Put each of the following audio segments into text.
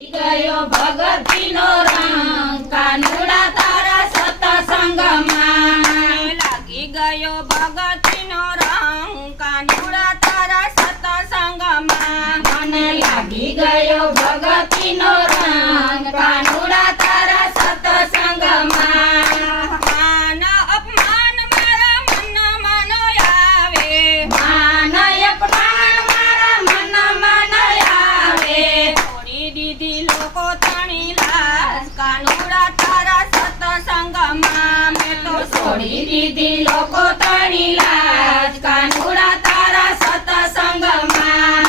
ગયો ભગતીનો રંગ કાનુડા તારા સત્સંગમાં લાગી ગયો ભગતીનો રંગ કાનુડા તારા સત્સંગમાં મને લાગી ગયો ભગતીનો રંગ કાનુડા તારા સત્સંગમાં માન અપમાન મારા મનમાં ન આવે માન અપમાન મારા મનમાં ન આવે છોડી દીધી લોકો તણી લાજ કાનુડા તારા સત્સંગમાં મેં તો છોડી દીધી લોકો તણી લાજ કાનુડા તારા સત્સંગમાં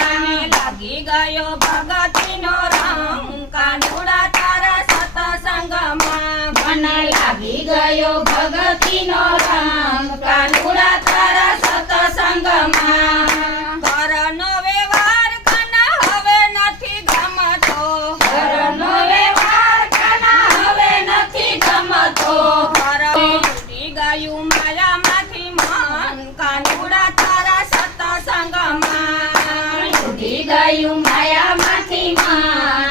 લાગી ગયો ભગતીનો રંગ કાનુડા તારા સત્સંગમાં મને લાગી ગયો ભગતીનો રંગ કાનુડા તારા સત્સંગમાં ઘરનો વ્યવહાર કના હવે નથી ગમતો ઘરનો વ્યવહાર કના હવે નથી ગમતો ઘર છૂટી ગયું માયામાંથી મન કાનુડા તારા સત્સંગમાં છૂટી ગયું માયામાંથી મન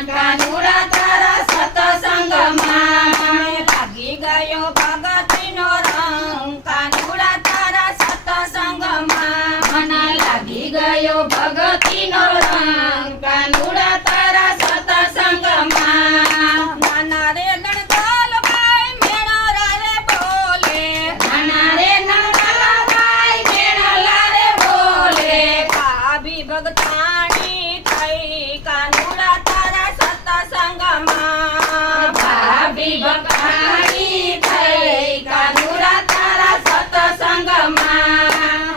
કાનુડા તારા સત્સંગમાં લાગી ગયો ભગતીનો રંગ કાનુડા તારા સત્સંગમાં મને લાગી ગયો ભગતીનો રંગ કાનુડા તારા સત્સંગમાં નાના રે નણદલભાઈ મેણરા રે બોલે નાના રે નણદલભાઈ મેણલા રે બોલે ભાભી ભગતાણી થઈ કાનુડા તારા સત્સંગમાં ભાભી ભગતાણી થઈ કાનુડા તારા સત્સંગમાં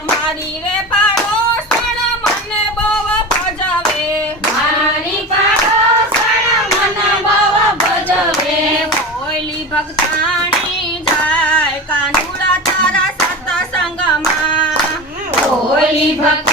મારી રે પાડોસણ મને બહુ ભજવે મારી પાડોસણ મને બહુ ભજવે કોયલી ભગતાણી જાય કાનુડા તારા સત્સંગમાં કોયલી ભક્ત